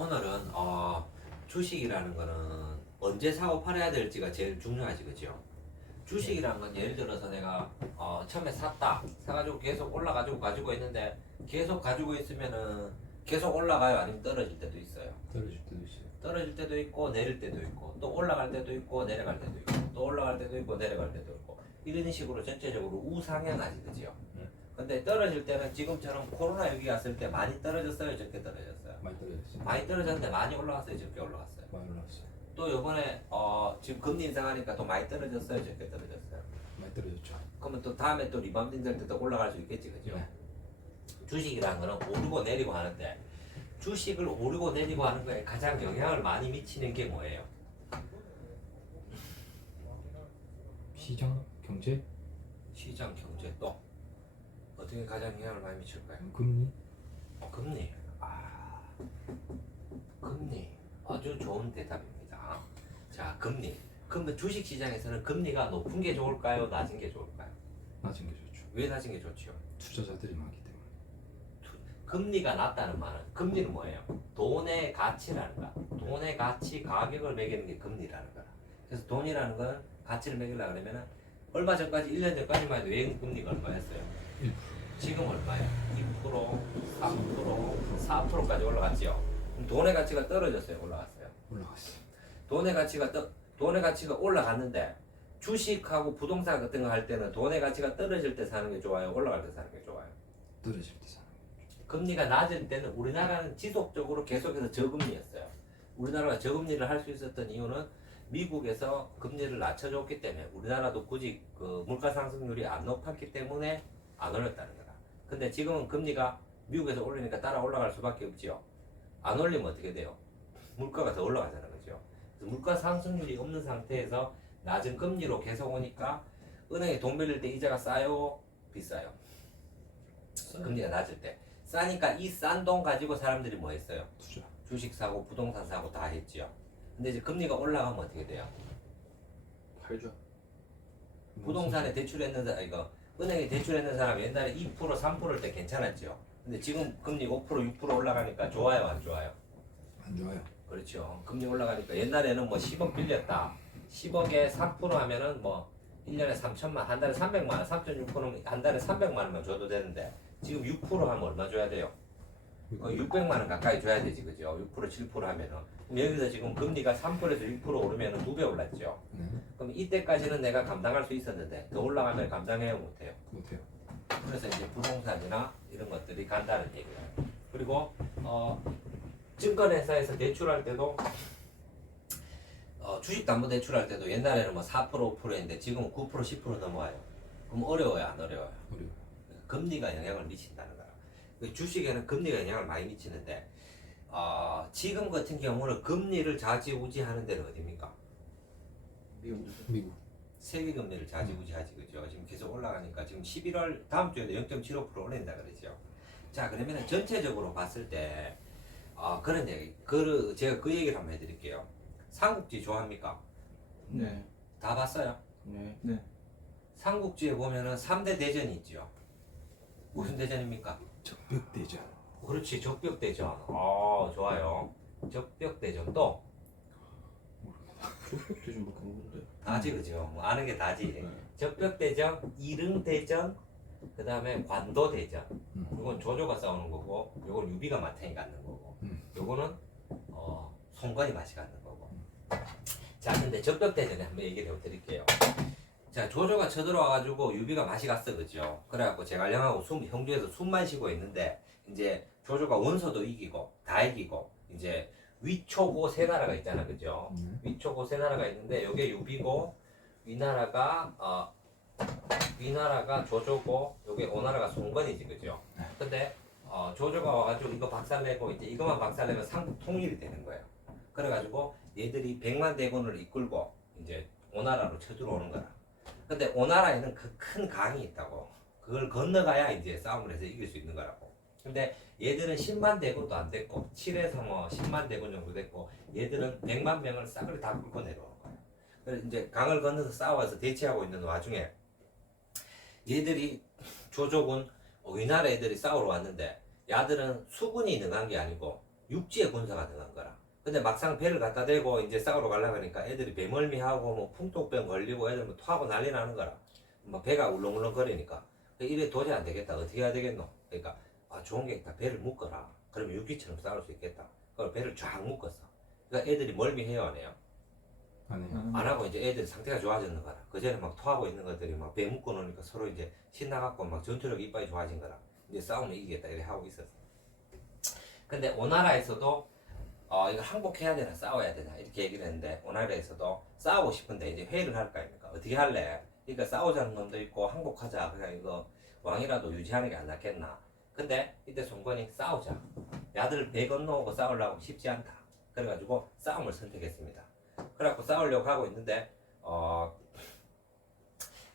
오늘은 주식이라는 거는 언제 사고 팔아야 될지가 제일 중요하지, 그죠? 주식이라는 건 예를 들어서 내가 처음에 샀다 사가지고 계속 올라가지고 가지고 있는데 계속 가지고 있으면은 계속 올라가요, 아니면 떨어질 때도 있어요. 떨어질 때도 있어요. 떨어질 때도 있고 내릴 때도 있고 또 올라갈 때도 있고 내려갈 때도 있고 또 올라갈 때도 있고 내려갈 때도 있고 이런 식으로 전체적으로 우상향하지, 그죠? 근데 떨어질 때는 지금처럼 코로나 위기 왔을 때 많이 떨어졌어요, 적게 떨어졌어요? 많이 떨어졌어요. 많이 떨어졌는데 많이 올라갔어요, 적게 올라갔어요? 많이 올라왔어요. 또 요번에 지금 금리 인상하니까 또 많이 떨어졌어요, 적게 떨어졌어요? 많이 떨어졌죠. 그러면 또 다음에 또 리바운딩 될 때 또 올라갈 수 있겠지, 그죠? 네. 주식이라는 거는 오르고 내리고 하는데 주식을 오르고 내리고 하는 거에 가장 영향을 많이 미치는 게 뭐예요? 시장, 경제, 시장, 경제, 또 어떻게 가장 영향을 많이 미칠까요? 금리. 금리. 금리. 아주 좋은 대답입니다. 자, 금리. 그러면 주식 시장에서는 금리가 높은 게 좋을까요? 낮은 게 좋을까요? 낮은 게 좋죠. 왜 낮은 게 좋죠? 투자자들이 많기 때문에. 금리가 낮다는 말은, 금리는 뭐예요? 돈의 가치라는 거야. 돈의 가치, 가격을 매기는 게 금리라는 거야. 그래서 돈이라는 건 가치를 매기려고 그러면은 얼마 전까지, 1년 전까지만 해도 외국 금리가 얼마였어요? 1%. 지금 얼마야? 2%, 3%, 4%까지 올라갔죠. 그럼 돈의 가치가 떨어졌어요, 올라갔어요? 올라갔어요. 돈의 가치가 올라갔는데 주식하고 부동산 같은 거 할 때는 돈의 가치가 떨어질 때 사는 게 좋아요, 올라갈 때 사는 게 좋아요? 떨어질 때 사는 금리가 낮을 때는 우리나라는 지속적으로 계속해서 저금리였어요. 우리나라가 저금리를 할 수 있었던 이유는 미국에서 금리를 낮춰줬기 때문에, 우리나라도 굳이 그 물가 상승률이 안 높았기 때문에 안 올렸다는 거다. 근데 지금은 금리가 미국에서 올리니까 따라 올라갈 수밖에 없지요. 안 올리면 어떻게 돼요? 물가가 더 올라가잖아요, 그죠? 그래서 물가 상승률이 없는 상태에서 낮은 금리로 계속 오니까 은행에 돈 빌릴 때 이자가 싸요, 비싸요? 금리가 낮을 때 싸니까 이 싼 돈 가지고 사람들이 뭐 했어요? 투자. 주식 사고 부동산 사고 다 했지요. 근데 이제 금리가 올라가면 어떻게 돼요? 팔죠. 부동산에 대출했는 사람, 이거 은행에 대출했는 사람이 옛날에 2% 3%일 때 괜찮았죠. 근데 지금 금리 5% 6% 올라가니까 좋아요, 안 좋아요? 안 좋아요. 그렇죠. 금리 올라가니까 옛날에는 뭐 10억 빌렸다, 10억에 3% 하면은 뭐 1년에 3천만, 한 달에 300만 원, 3.6%면 한 달에 300만 원만 줘도 되는데 지금 6% 하면 얼마 줘야 돼요? 600만 원 가까이 줘야 되지, 그죠? 6% 7% 하면은. 그럼 여기서 지금 금리가 3%에서 6% 오르면은 2배 올랐죠. 네. 그럼 이때까지는 내가 감당할 수 있었는데 더 올라가면 감당해요, 못해요? 못해요. 그래서 이제 부동산이나 이런 것들이 간다는 얘기예요. 그리고 증권회사에서 대출할 때도 주식담보대출할 때도 옛날에는 뭐 4% 5%인데 지금은 9% 10% 넘어와요. 그럼 어려워요, 안 어려워요? 어려워요. 금리가 영향을 미친다는 거야. 주식에는 금리가 영향을 많이 미치는데 지금 같은 경우는 금리를 좌지우지하는 데는 어디입니까? 미국. 세계 금리를 좌지우지하지, 그죠? 지금 계속 올라가니까 지금 11월 다음 주에도 0.75% 올린다 그러죠. 자, 그러면은 전체적으로 봤을 때 그런 얘기, 제가 그 얘기를 한번 해드릴게요. 삼국지 좋아합니까? 네. 다 봤어요? 네. 삼국지에 보면은 3대 대전이 있죠. 무슨 대전입니까? 적벽대전. 그렇지, 적벽대전. 좋아요. 적벽대전 또 쇼핑 좀 바꾼 건데. 다지, 그죠? 뭐 아는 게 다지. 네. 적벽대전, 이릉대전, 그 다음에 관도대전. 이건 조조가 싸우는 거고, 요건 유비가 마탱이 갖는 거고, 요거는 송건이 맛이 갖는 거고. 자, 근데 적벽대전에 한번 얘기를 해드릴게요. 자, 조조가 쳐들어와가지고 유비가 맛이 갔어, 그죠? 그래갖고 제갈량하고 형주에서 숨만 쉬고 있는데 이제 조조가 원소도 이기고 다 이기고 이제 위초고 세 나라가 있잖아, 그죠? 위초고 세 나라가 있는데 요게 유비고 위나라가 조조고 요게 오나라가 송건이지, 그죠? 근데 조조가 와가지고 이거 박살내고 이제 이것만 박살내면 삼국 통일이 되는 거예요. 그래가지고 얘들이 100만 대군을 이끌고 이제 오나라로 쳐들어오는 거라. 근데 오나라에는 그 큰 강이 있다고. 그걸 건너가야 이제 싸움을 해서 이길 수 있는 거라고. 근데 얘들은 10만 대군도 안 됐고 7에서 뭐 10만 대군 정도 됐고 얘들은 100만 명을 싸그리 다 끌고 내려오는 거예요. 그래서 이제 강을 건너서 싸워서 대치하고 있는 와중에 얘들이 조조군 위나라 애들이 싸우러 왔는데 야들은 수군이 능한 게 아니고 육지에 군사가 들어간 거라. 근데 막상 배를 갖다 대고 이제 싸우러 가려고 하니까 애들이 배멀미하고 뭐 풍토병 걸리고 애들 뭐 토하고 난리 나는 거라. 막 배가 울렁울렁 거리니까 이래 도저히 안 되겠다. 어떻게 해야 되겠노? 그러니까 좋은 게 있다. 배를 묶어라. 그러면 육지처럼 싸울 수 있겠다. 그걸 배를 쫙 묶었어. 그러니까 애들이 멀미해요, 안 해요? 아니요. 안 하고 이제 애들 상태가 좋아졌는 거라. 그전에 막 토하고 있는 것들이 막 배 묶어 놓으니까 서로 이제 신나갖고 막 전투력이 이빨이 좋아진 거라. 이제 싸우면 이기겠다 이렇게 하고 있었어. 근데 오나라에서도 이거 항복해야 되나 싸워야 되나 이렇게 얘기를 했는데 오나라에서도 싸우고 싶은데 이제 회의를 할 거 아닙니까? 어떻게 할래? 그러니까 싸우자는 놈도 있고 항복하자. 그냥 이거 왕이라도 유지하는 게 안 낫겠나? 근데 이때 송건이 싸우자. 야들 배 건너오고 싸우려고 쉽지 않다. 그래가지고 싸움을 선택했습니다. 그래갖고 싸우려고 하고 있는데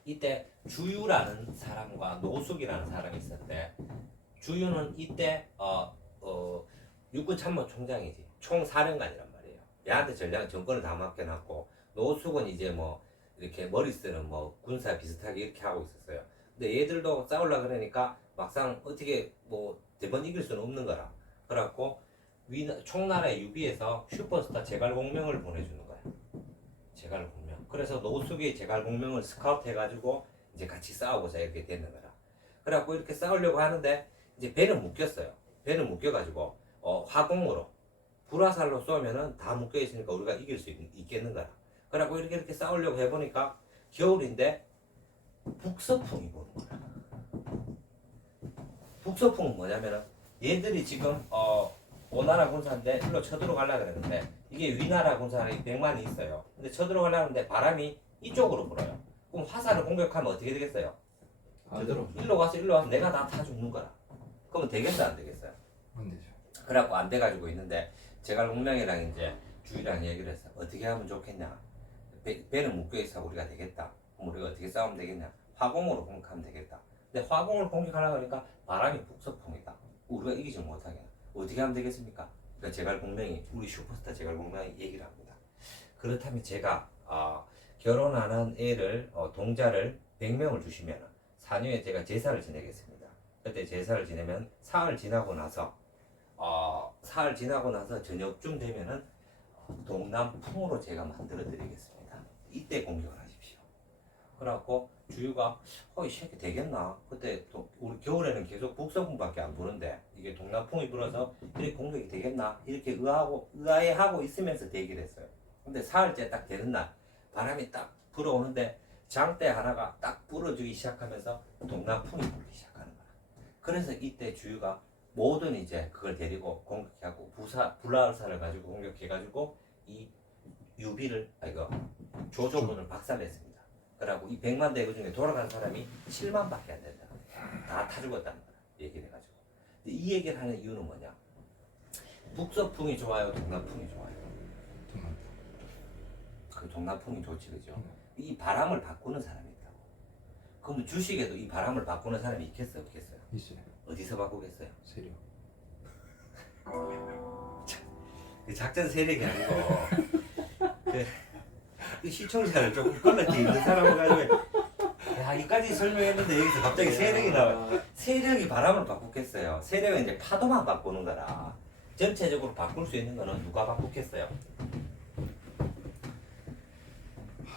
이때 주유라는 사람과 노숙이라는 사람이 있었대. 주유는 이때 육군 참모총장이지 총사령관이란 말이에요. 얘한테 전략 정권을 다 맡겨놨고 노숙은 이제 뭐 이렇게 머리 쓰는 뭐 군사 비슷하게 이렇게 하고 있었어요. 근데 얘들도 싸우려 그러니까 막상 어떻게 뭐 대번 이길 수는 없는 거라. 그래갖고 총나라의 유비에서 슈퍼스타 제갈공명을 보내주는 거야. 제갈공명. 그래서 노숙이 제갈공명을 스카우트 해가지고 이제 같이 싸우고자 이렇게 되는 거라. 그래갖고 이렇게 싸우려고 하는데 이제 배는 묶였어요. 배는 묶여가지고 화공으로 불화살로 쏘면은 다 묶여 있으니까 우리가 이길 수 있겠는 거라. 그래갖고 이렇게 싸우려고 해보니까 겨울인데 북서풍이 부는 거야. 북서풍은 뭐냐면은 얘들이 지금 오나라 군사인데 일로 쳐들어가려고 그러는데 이게 위나라 군사는 100만이 있어요. 근데 쳐들어가려는데 바람이 이쪽으로 불어요. 그럼 화살을 공격하면 어떻게 되겠어요? 제대로. 일로 와서 내가 다 타 죽는 거라. 그러면 되겠어 안 되겠어요? 안 되죠. 그래갖고 안 돼가지고 있는데 제갈공명이랑 이제 주위랑 얘기를 했어. 어떻게 하면 좋겠냐? 배는 묶여 있어 우리가 되겠다. 그럼 우리가 어떻게 싸우면 되겠냐? 화공으로 공격하면 되겠다. 근데 화공을 공격하려고 하니까 바람이 북서풍이다. 우리가 이기지 못하게 어떻게 하면 되겠습니까? 그러니까 제갈공명이 우리 슈퍼스타 제갈공명이 얘기를 합니다. 그렇다면 제가 결혼 안 한 애를 동자를 100명을 주시면 4년에 제가 제사를 지내겠습니다. 그때 제사를 지내면 사흘 지나고 나서 저녁쯤 되면은 동남풍으로 제가 만들어 드리겠습니다. 이때 공격을 하십시오. 그래갖고 주유가 이 새끼 되겠나? 그때 또 우리 겨울에는 계속 북서풍밖에 안 부는데 이게 동남풍이 불어서 이렇게 공격이 되겠나? 이렇게 의아해하고 있으면서 대기를 했어요. 근데 사흘째 딱 되는 날 바람이 딱 불어오는데 장대 하나가 딱 불어주기 시작하면서 동남풍이 불기 시작하는 거야. 그래서 이때 주유가 모든 이제 그걸 데리고 공격하고 불화살을 가지고 공격해가지고 이 유비를 조조군을 박살냈습니다. 그러고 이 100만 대그 중에 돌아간 사람이 7만밖에 안 된다. 다 타 죽었다는 거야. 얘기를 해가지고. 근데 이 얘기를 하는 이유는 뭐냐? 북서풍이 좋아요, 동남풍이 좋아요. 동남풍. 그 동남풍이 좋지, 그죠? 이 바람을 바꾸는 사람이 있다고. 그럼 주식에도 이 바람을 바꾸는 사람이 있겠어요, 없겠어요? 있어요. 어디서 바꾸겠어요? 세력. 그 작전 세력이 아니고 그 시청자를 조금 퀄리티 있는 사람을 가지고 이까지 설명했는데 여기서 갑자기 세력이 나와요. 세력이 바람을 바꾸겠어요. 세력은 이제 파도만 바꾸는 거라. 전체적으로 바꿀 수 있는 거는 누가 바꾸겠어요?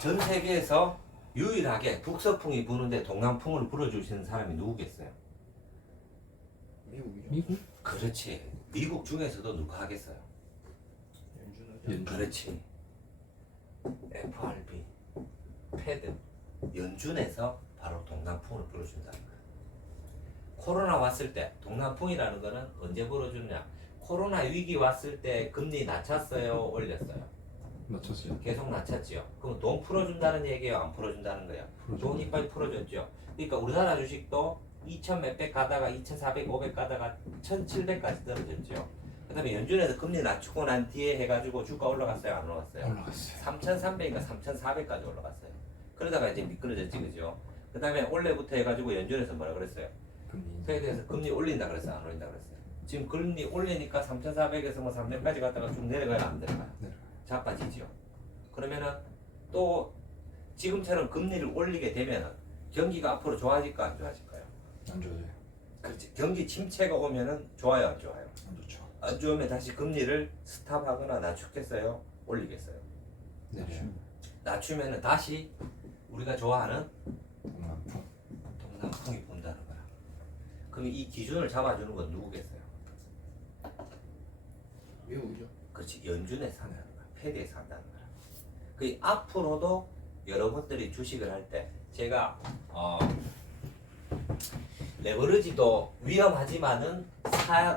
전 세계에서 유일하게 북서풍이 부는데 동남풍을 불어주시는 사람이 누구겠어요? 미국이죠. 미국? 그렇지. 미국 중에서도 누가 하겠어요? 연준하죠. 그렇지. FRB, 패드, 연준에서 바로 동남풍을 불어준다는 거야. 코로나 왔을 때 동남풍이라는 거는 언제 불어주느냐? 코로나 위기 왔을 때 금리 낮췄어요, 올렸어요? 맞췄어요. 계속 낮췄지요. 그럼 돈 풀어준다는 얘기예요, 안 풀어준다는 거예요? 돈 이빨 풀어줬죠. 그러니까 우리나라 주식도 2,000 몇백 가다가 2,400, 500 가다가 1,700까지 떨어졌죠. 그 다음에 연준에서 금리 낮추고 난 뒤에 해가지고 주가 올라갔어요, 안 올라갔어요? 올라갔어요. 3,300인가 3,400까지 올라갔어요. 그러다가 이제 미끄러졌지, 그죠? 그 다음에 올해부터 해가지고 연준에서 뭐라 그랬어요? 금리 페드에서 금리 올린다 그랬어요, 안 올린다 그랬어요? 지금 금리 올리니까 3,400에서 뭐 3년까지 갔다가 쭉 내려가요, 안 내려가요? 내려가요. 자빠지죠. 그러면은 또 지금처럼 금리를 올리게 되면은 경기가 앞으로 좋아질까 안 좋아질까요? 안 좋아져요. 그렇지. 경기 침체가 오면은 좋아요, 안 좋아요? 안 좋죠. 안 좋으면 다시 금리를 스탑하거나 낮추겠어요? 올리겠어요? 내려요. 낮추면은 다시 우리가 좋아하는 동남풍. 동남풍이 본다는 거야. 그럼 이 기준을 잡아주는 건 누구겠어요? 미국이죠. 그렇지, 연준에서 한다는 거야. 패드에서 한다는 거야. 그 앞으로도 여러분들이 주식을 할 때 제가 레버리지도 위험하지만은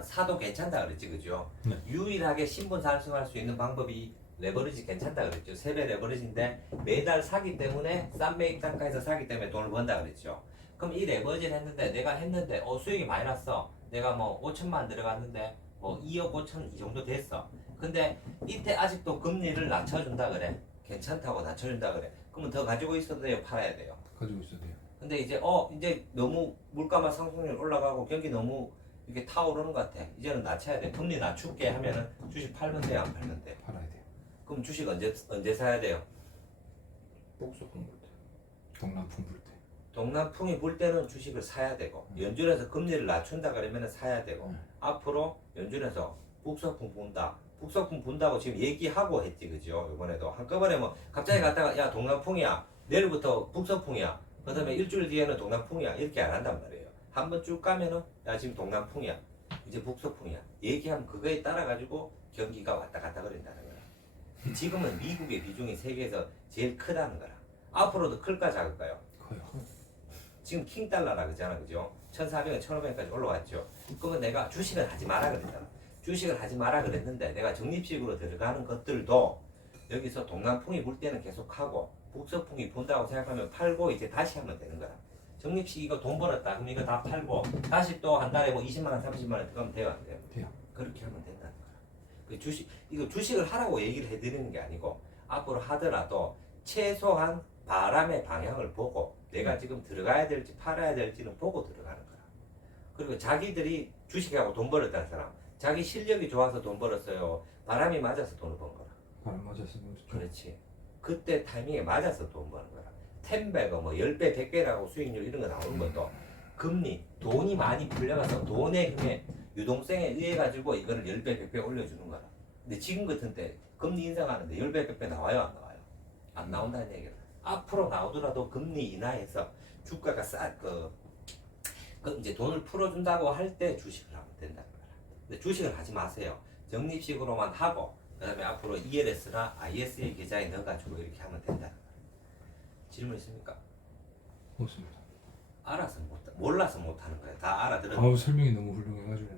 사도 괜찮다 그랬지, 그죠? 네. 유일하게 신분 상승할 수 있는 방법이 레버리지 괜찮다 그랬죠. 3배 레버리지인데 매달 사기 때문에 싼 매입 단가에서 사기 때문에 돈을 번다 그랬죠. 그럼 이 레버리지를 했는데 내가 했는데 수익이 많이 났어. 내가 뭐 5천만 들어갔는데 뭐 2억 5천 이 정도 됐어. 근데 이때 아직도 금리를 낮춰준다 그래. 괜찮다고 낮춰준다 그래. 그러면 더 가지고 있어도 돼요, 팔아야 돼요? 가지고 있어도 돼요. 근데 이제 너무 물가만 상승률 올라가고 경기 너무 이렇게 타오르는 것 같아. 이제는 낮춰야 돼. 금리 낮출게 하면은 주식 팔면 돼요, 안 팔면 돼? 팔아야 돼요. 그럼 주식 언제 사야 돼요? 복속금 볼 때. 동남풍 불 때. 동남풍이 불 때는 주식을 사야 되고 연준에서 금리를 낮춘다 그러면 사야 되고 앞으로 연준에서 북서풍 분다. 북서풍 분다고 지금 얘기하고 했지, 그죠? 이번에도 한꺼번에 뭐 갑자기 갔다가 야 동남풍이야, 내일부터 북서풍이야, 그 다음에 일주일 뒤에는 동남풍이야 이렇게 안 한단 말이에요. 한번 쭉 가면은 야 지금 동남풍이야, 이제 북서풍이야 얘기하면 그거에 따라 가지고 경기가 왔다 갔다 그런다는 거야. 지금은 미국의 비중이 세계에서 제일 크다는 거라. 앞으로도 클까 작을까요? 커요. 지금 킹달러라 그러잖아, 그죠? 1,400원, 1,500원까지 올라왔죠. 그러면 내가 주식을 하지 마라 그랬잖아. 주식을 하지 마라 그랬는데 내가 적립식으로 들어가는 것들도 여기서 동남풍이 불 때는 계속하고 북서풍이 분다고 생각하면 팔고 이제 다시 하면 되는 거야. 적립식 이거 돈 벌었다. 그럼 이거 다 팔고 다시 또 한 달에 뭐 20만 원, 30만 원 들어가면 돼요, 안 돼요? 돼요. 그렇게 하면 된다는 거야. 그 이거 주식을 하라고 얘기를 해드리는 게 아니고 앞으로 하더라도 최소한 바람의 방향을 보고 내가 지금 들어가야 될지 팔아야 될지는 보고 들어가는 거야. 그리고 자기들이 주식하고 돈 벌었다는 사람, 자기 실력이 좋아서 돈 벌었어요, 바람이 맞아서 돈을 번 거라. 바람 맞아서 그렇죠. 그렇지. 그때 타이밍에 맞아서 돈 버는 거라. 10배가 뭐 10배, 100배라고 수익률 이런 거 나오는 것도 금리, 돈이 많이 풀려가서 돈의 힘에 유동성에 의해 가지고 이거를 10배, 100배 올려주는 거라. 근데 지금 같은 때 금리 인상하는데 10배, 100배 나와요, 안 나와요? 안 나온다는 얘기야. 앞으로 나오더라도 금리 인하해서 주가가 그 이제 돈을 풀어준다고 할 때 주식을 하면 된다는 거라. 근데 주식을 하지 마세요. 적립식으로만 하고 그다음에 앞으로 ELS나 ISA 계좌에 넣어가지고 이렇게 하면 된다는 거야. 질문 있습니까? 없습니다. 몰라서 못하는 거야. 다 알아들었. 아우 설명이 너무 훌륭해가지고